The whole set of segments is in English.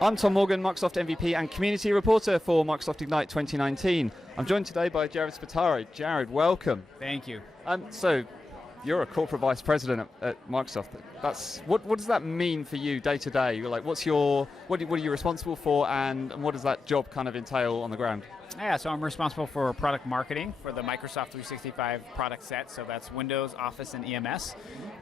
I'm Tom Morgan, Microsoft MVP and Community Reporter for Microsoft Ignite 2019. I'm joined today by Jared Spataro. Jared, welcome. Thank you. So, you're a corporate vice president at Microsoft. What does that mean for you day to day? Like, what are you responsible for, and what does that job kind of entail on the ground? Yeah, so I'm responsible for product marketing for the Microsoft 365 product set. So that's Windows, Office, and EMS.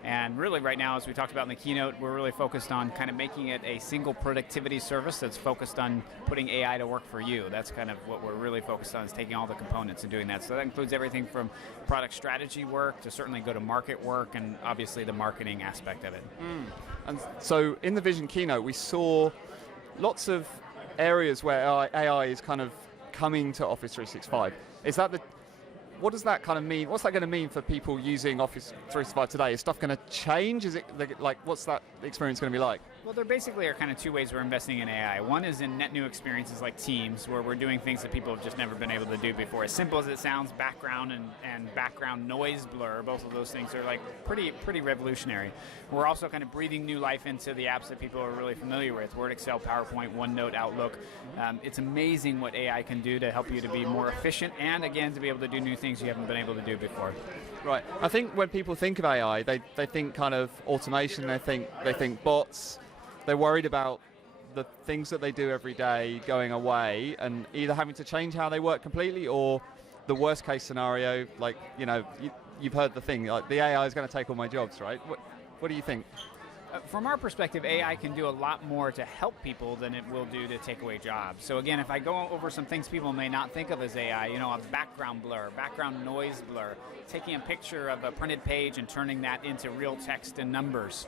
And really right now, as we talked about in the keynote, we're really focused on kind of making it a single productivity service that's focused on putting AI to work for you. That's kind of what we're really focused on, is taking all the components and doing that. So that includes everything from product strategy work to certainly go-to-market work, and obviously the marketing aspect of it. And so in the Vision keynote, we saw lots of areas where AI is kind of coming to Office 365. What does that kind of mean? What's that going to mean for people using Office 365 today? Is stuff going to change? What's that experience going to be like? Well, there basically are kind of two ways we're investing in AI. One is in net new experiences like Teams, where we're doing things that people have just never been able to do before. As simple as it sounds, background and background noise blur, both of those things are like pretty revolutionary. We're also kind of breathing new life into the apps that people are really familiar with: Word, Excel, PowerPoint, OneNote, Outlook. It's amazing what AI can do to help you to be more efficient, and again, to be able to do new things you haven't been able to do before. Right. I think when people think of AI, they think kind of automation. They think bots. They're worried about the things that they do every day going away and either having to change how they work completely, or the worst case scenario, like, you've heard the thing, like the AI is going to take all my jobs, right? What do you think? From our perspective, AI can do a lot more to help people than it will do to take away jobs. So again, if I go over some things people may not think of as AI, a background blur, background noise blur, taking a picture of a printed page and turning that into real text and numbers.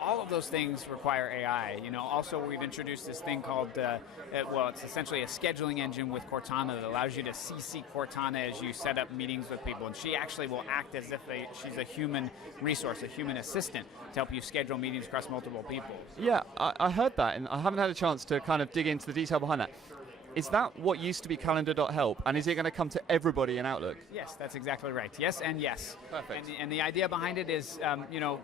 All of those things require AI. Also we've introduced this thing called, it's essentially a scheduling engine with Cortana that allows you to CC Cortana as you set up meetings with people, and she actually will act as if she's a human resource, a human assistant, to help you schedule meetings across multiple people. Yeah, I heard that, and I haven't had a chance to kind of dig into the detail behind that. Is that what used to be calendar.help, and is it going to come to everybody in Outlook? Yes, that's exactly right. Yes and yes. Perfect. And the idea behind it is,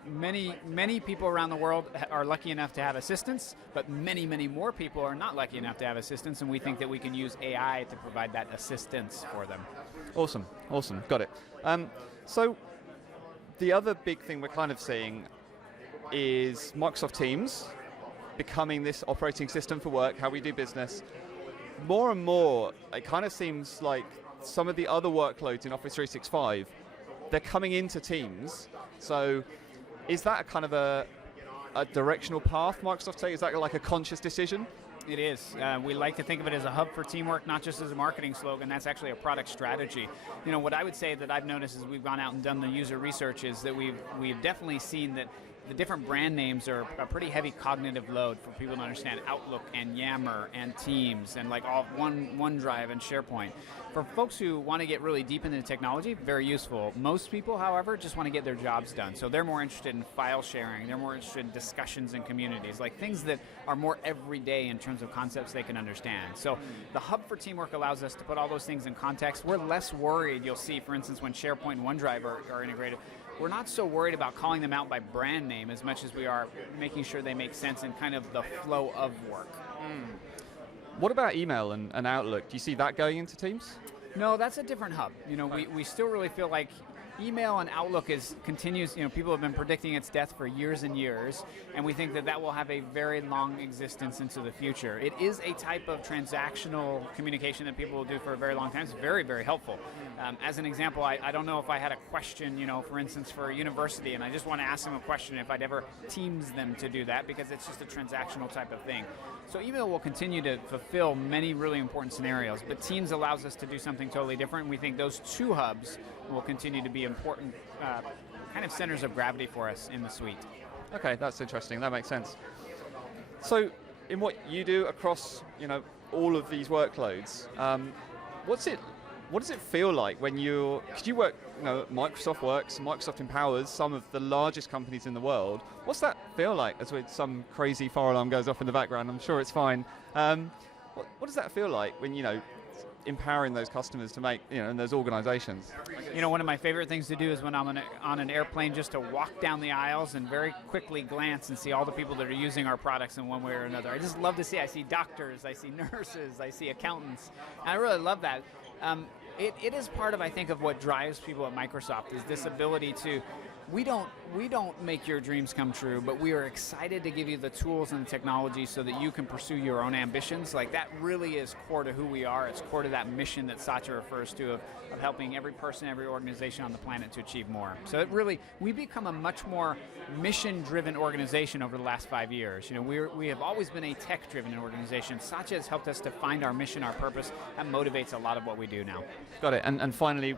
many people around the world are lucky enough to have assistants, but many more people are not lucky enough to have assistants, and we think that we can use AI to provide that assistance for them. Awesome, got it. So the other big thing we're kind of seeing is Microsoft Teams becoming this operating system for work, how we do business. More and more, it kind of seems like some of the other workloads in Office 365, they're coming into Teams. So is that a kind of a directional path Microsoft take? Is that like a conscious decision? It is. We like to think of it as a hub for teamwork, not just as a marketing slogan. That's actually a product strategy. What I would say that I've noticed as we've gone out and done the user research is that we've definitely seen that the different brand names are a pretty heavy cognitive load for people to understand. Outlook and Yammer and Teams and like all OneDrive and SharePoint. For folks who want to get really deep into the technology, very useful. Most people, however, just want to get their jobs done. So they're more interested in file sharing. They're more interested in discussions and communities, like things that are more everyday in terms of concepts they can understand. So the hub for teamwork allows us to put all those things in context. We're less worried, you'll see, for instance, when SharePoint and OneDrive are integrated. We're not so worried about calling them out by brand name as much as we are making sure they make sense in kind of the flow of work. What about email and Outlook? Do you see that going into Teams? No, that's a different hub. We still really feel like email and Outlook continues, people have been predicting its death for years and years, and we think that will have a very long existence into the future. It is a type of transactional communication that people will do for a very long time. It's very, very helpful. As an example, I don't know if I had a question, for instance, for a university, and I just want to ask them a question, if I'd ever Teams them to do that, because it's just a transactional type of thing. So email will continue to fulfill many really important scenarios, but Teams allows us to do something totally different. We think those two hubs will continue to be important kind of centers of gravity for us in the suite. Okay, that's interesting. That makes sense. So in what you do across all of these workloads, what does it feel like when because you work, Microsoft works, Microsoft empowers some of the largest companies in the world. What's that feel like as with some crazy fire alarm goes off in the background? I'm sure it's fine. What does that feel like when, empowering those customers to make, and those organizations. One of my favorite things to do is when I'm on an airplane, just to walk down the aisles and very quickly glance and see all the people that are using our products in one way or another. I just love to see. I see doctors, I see nurses, I see accountants. And I really love that. It is part of, I think, of what drives people at Microsoft, is this ability to, we don't make your dreams come true, but we are excited to give you the tools and the technology so that you can pursue your own ambitions. Like, that really is core to who we are. It's core to that mission that Satya refers to of helping every person, every organization on the planet to achieve more. So it really, we've become a much more mission-driven organization over the last 5 years. We have always been a tech-driven organization. Satya has helped us to find our mission, our purpose. That motivates a lot of what we do now. Got it. And finally,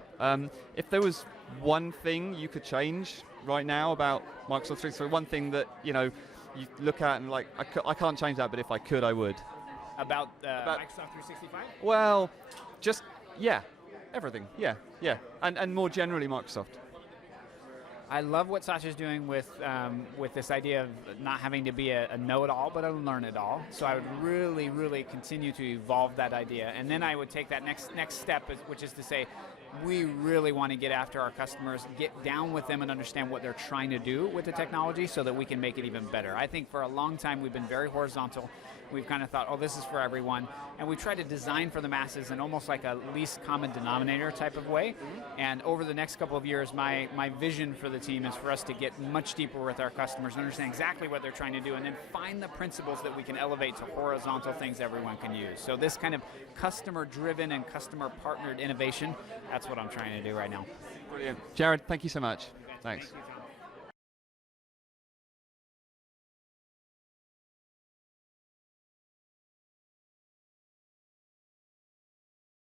if there was one thing you could change right now about Microsoft 365, one thing that you look at and like, I can't change that, but if I could, I would. About Microsoft 365? Well, just everything. Yeah, and more generally Microsoft. I love what Satya's doing with this idea of not having to be a know-it-all, but a learn-it-all. So I would really, really continue to evolve that idea. And then I would take that next step, which is to say, we really want to get after our customers, get down with them and understand what they're trying to do with the technology so that we can make it even better. I think for a long time we've been very horizontal. We've kind of thought, oh, this is for everyone. And we try to design for the masses in almost like a least common denominator type of way. And over the next couple of years, my vision for the team is for us to get much deeper with our customers and understand exactly what they're trying to do, and then find the principles that we can elevate to horizontal things everyone can use. So this kind of customer-driven and customer-partnered innovation, that's what I'm trying to do right now. Brilliant. Jared, thank you so much. Okay. Thanks. Thank you, Tom.